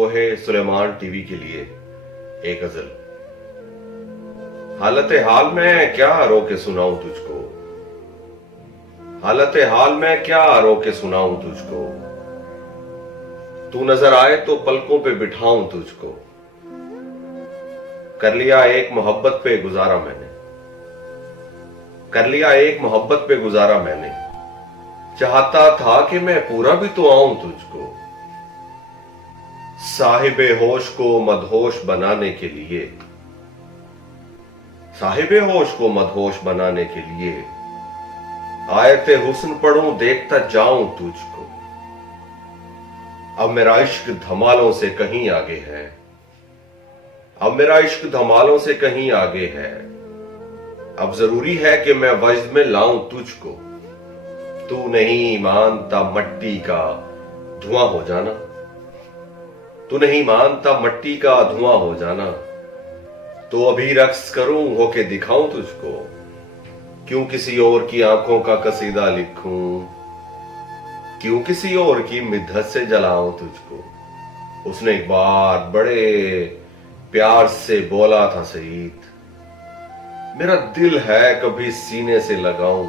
कोहे सुलेमान टीवी के लिए एक गजल। हालत हाल में क्या रो के सुनाऊं तुझको, हालत हाल में क्या रो के सुनाऊं तुझको, तू नजर आए तो पलकों पे बिठाऊं तुझको। कर लिया एक मोहब्बत पे गुजारा मैंने, कर लिया एक मोहब्बत पे गुजारा मैंने, चाहता था कि मैं पूरा भी तो आऊं तुझको। साहिबे होश को मदहोश बनाने के लिए, साहिबे होश को मदहोश बनाने के लिए आयते हुस्न पढ़ूं देखता जाऊं तुझको। अब मेरा इश्क धमालों से कहीं आगे है, अब मेरा इश्क धमालों से कहीं आगे है। अब जरूरी है कि मैं वजद में लाऊं तुझको। तू नहीं मानता मट्टी का धुआं हो जाना, तू नहीं मानता मट्टी का धुआं हो जाना, तो अभी रक्स करूं होके दिखाऊं तुझको। क्यों किसी और की आंखों का कसीदा लिखूं, क्यों किसी और की मिद्दत से जलाऊं तुझको। उसने एक बार बड़े प्यार से बोला था सईद, मेरा दिल है कभी सीने से लगाऊं।